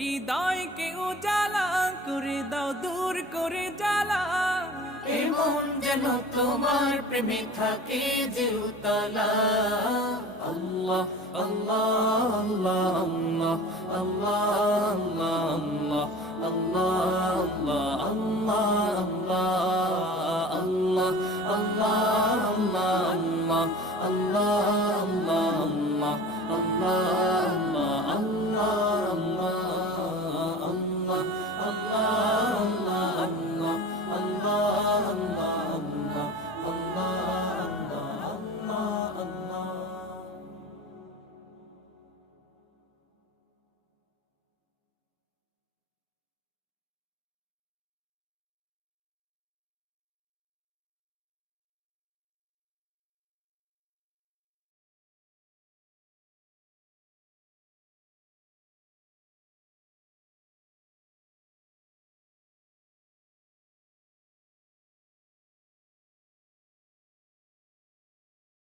হৃদয়কে উজালা করে দাও, দূর করে জ্বালা। এমন যেন তোমার প্রেমে থাকে যে উতলা। আল্লাহ আল্লাহ আল্লাহ আল্লাহ আল্লাহ